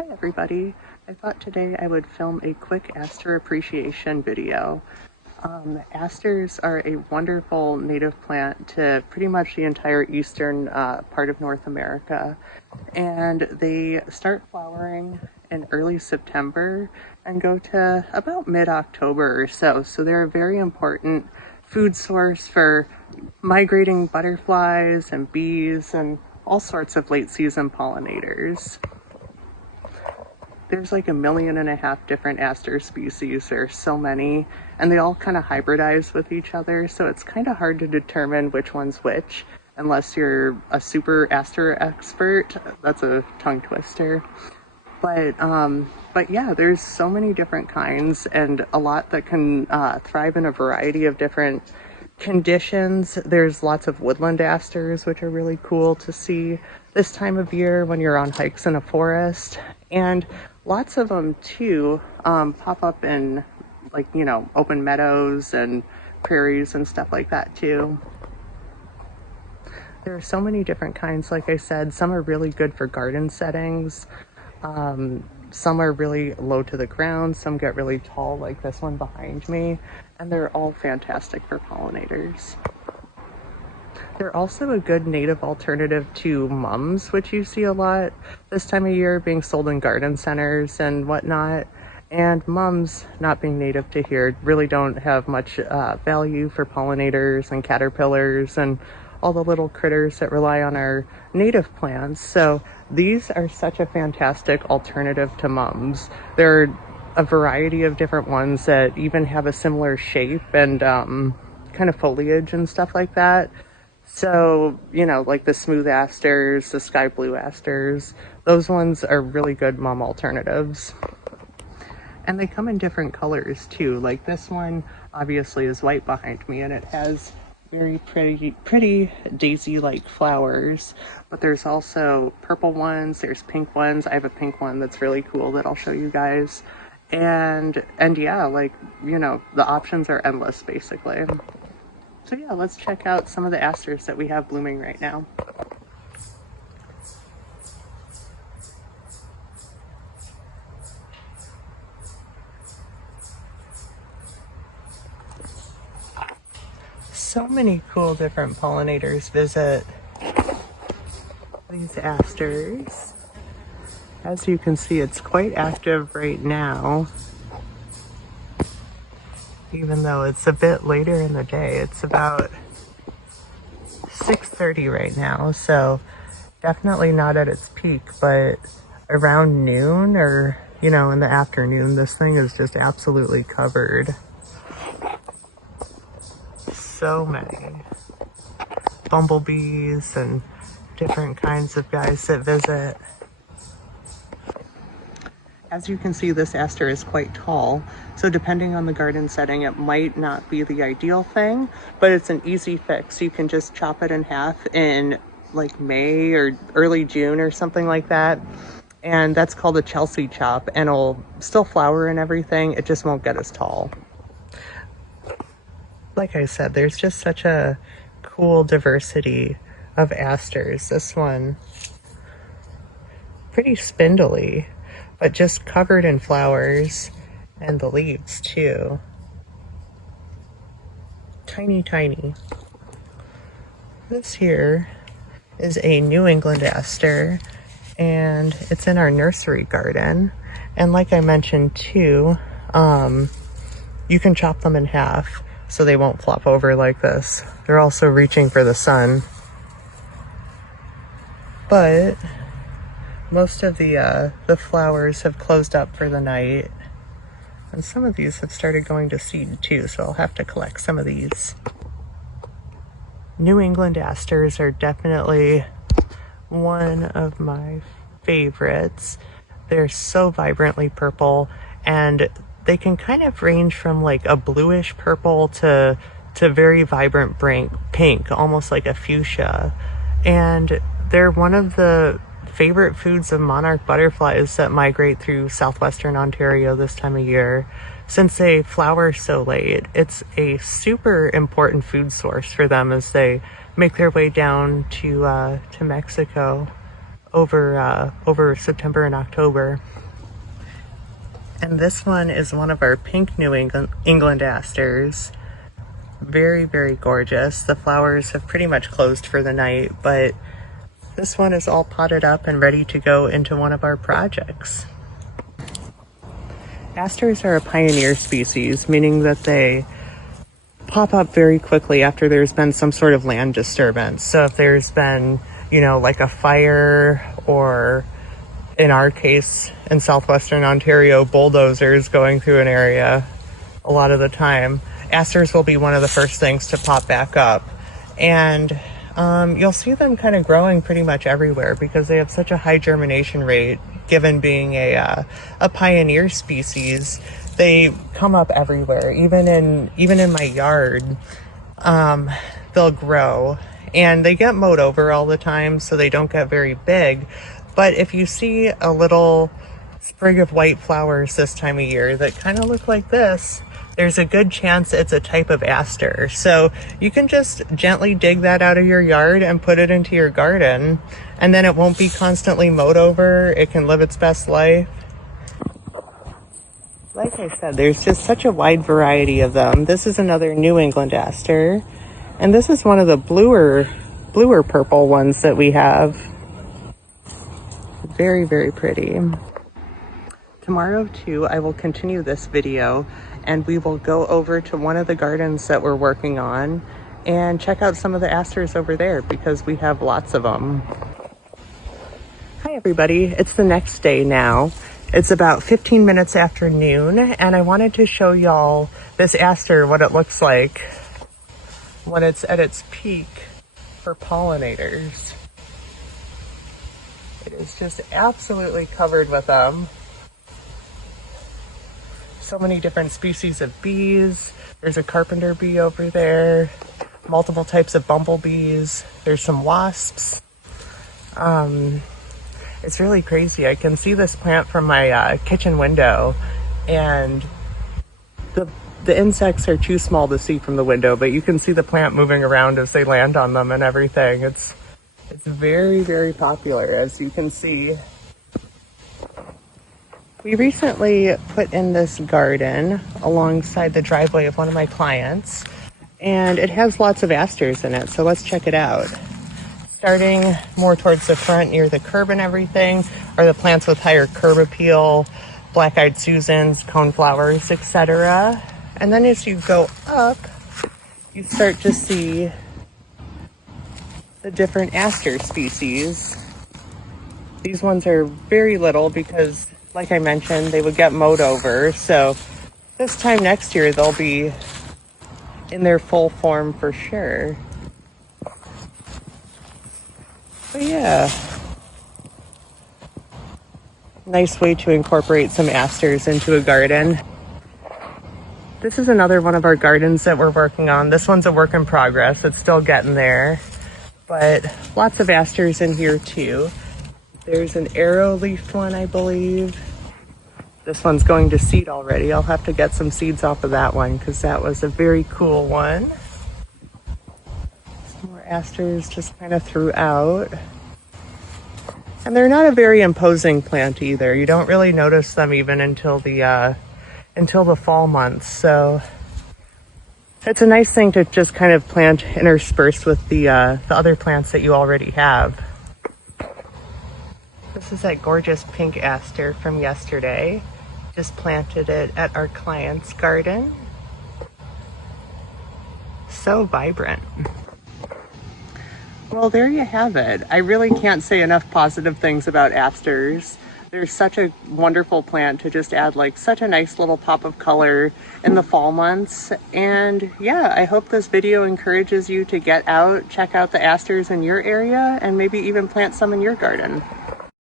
Hi everybody. I thought today I would film a quick aster appreciation video. Asters are a wonderful native plant to pretty much the entire eastern part of North America, and they start flowering in early September and go to about mid-October or so. So they're a very important food source for migrating butterflies and bees and all sorts of late season pollinators. There's like 1.5 million different aster species. There's so many, and they all kind of hybridize with each other, so it's kind of hard to determine which one's which unless you're a super aster expert. That's a tongue twister. But yeah, there's so many different kinds and a lot that can thrive in a variety of different conditions. There's lots of woodland asters, which are really cool to see this time of year when you're on hikes in a forest, and lots of them too pop up in open meadows and prairies and stuff like that too. There are so many different kinds. Like I said, some are really good for garden settings. Some are really low to the ground, some get really tall like this one behind me, and they're all fantastic for pollinators. They're also a good native alternative to mums, which you see a lot this time of year being sold in garden centers and whatnot. And mums, not being native to here, really don't have much value for pollinators and caterpillars and all the little critters that rely on our native plants. So these are such a fantastic alternative to mums. There are a variety of different ones that even have a similar shape and kind of foliage and stuff like that. So, like the smooth asters, the sky blue asters, those ones are really good mum alternatives. And they come in different colors too. Like this one obviously is white behind me, and it has very pretty daisy-like flowers, but there's also purple ones, there's pink ones. I have a pink one that's really cool that I'll show you guys. And yeah, the options are endless basically. So yeah, let's check out some of the asters that we have blooming right now. So many cool different pollinators visit these asters. As you can see, it's quite active right now, even though it's a bit later in the day. It's about 6:30 right now, so definitely not at its peak, but around noon or in the afternoon, this thing is just absolutely covered. So many bumblebees and different kinds of guys that visit. As you can see, this aster is quite tall, so depending on the garden setting, it might not be the ideal thing, but it's an easy fix. You can just chop it in half in like May or early June or something like that, and that's called a Chelsea chop, and it'll still flower and everything, it just won't get as tall. Like I said, there's just such a cool diversity of asters. This one, pretty spindly, but just covered in flowers, and the leaves too. Tiny, tiny. This here is a New England aster, and it's in our nursery garden. And like I mentioned too, you can chop them in half so they won't flop over like this. They're also reaching for the sun. But most of the flowers have closed up for the night, and some of these have started going to seed too, so I'll have to collect some of these. New England asters are definitely one of my favorites. They're so vibrantly purple, and they can kind of range from like a bluish purple to very vibrant pink, almost like a fuchsia. And they're one of the favorite foods of monarch butterflies that migrate through southwestern Ontario this time of year. Since they flower so late, it's a super important food source for them as they make their way down to Mexico. over September and October. And this one is one of our pink New England asters. Very, very gorgeous. The flowers have pretty much closed for the night, but this one is all potted up and ready to go into one of our projects. Asters are a pioneer species, meaning that they pop up very quickly after there's been some sort of land disturbance. So if there's been, you know, like a fire, or in our case, in southwestern Ontario, bulldozers going through an area a lot of the time, asters will be one of the first things to pop back up. And you'll see them kind of growing pretty much everywhere because they have such a high germination rate. Given being a pioneer species, they come up everywhere. Even in my yard, they'll grow, and they get mowed over all the time, so they don't get very big. But if you see a little sprig of white flowers this time of year that kind of look like this, there's a good chance it's a type of aster. So you can just gently dig that out of your yard and put it into your garden, and then it won't be constantly mowed over. It can live its best life. Like I said, there's just such a wide variety of them. This is another New England aster, and this is one of the bluer purple ones that we have. Very, very pretty. Tomorrow too, I will continue this video and we will go over to one of the gardens that we're working on and check out some of the asters over there because we have lots of them. Hi everybody, it's the next day now. It's about 15 minutes after noon, and I wanted to show y'all this aster, what it looks like when it's at its peak for pollinators. It is just absolutely covered with them. So many different species of bees. There's a carpenter bee over there, multiple types of bumblebees. There's some wasps. It's really crazy. I can see this plant from my kitchen window, and the insects are too small to see from the window, but you can see the plant moving around as they land on them and everything. It's very, very popular, as you can see. We recently put in this garden alongside the driveway of one of my clients, and it has lots of asters in it, so let's check it out. Starting more towards the front near the curb and everything are the plants with higher curb appeal, black-eyed Susans, coneflowers, etc. And then as you go up, you start to see the different aster species. These ones are very little because, like I mentioned, they would get mowed over. So this time next year, they'll be in their full form for sure. But yeah, nice way to incorporate some asters into a garden. This is another one of our gardens that we're working on. This one's a work in progress. It's still getting there, but lots of asters in here too. There's an arrow leaf one, I believe. This one's going to seed already. I'll have to get some seeds off of that one because that was a very cool one. Some more asters just kind of throughout. And they're not a very imposing plant either. You don't really notice them even until the fall months. So it's a nice thing to just kind of plant interspersed with the other plants that you already have. This is that gorgeous pink aster from yesterday. Just planted it at our client's garden. So vibrant. Well, there you have it. I really can't say enough positive things about asters. They're such a wonderful plant to just add like such a nice little pop of color in the fall months. And yeah, I hope this video encourages you to get out, check out the asters in your area, and maybe even plant some in your garden.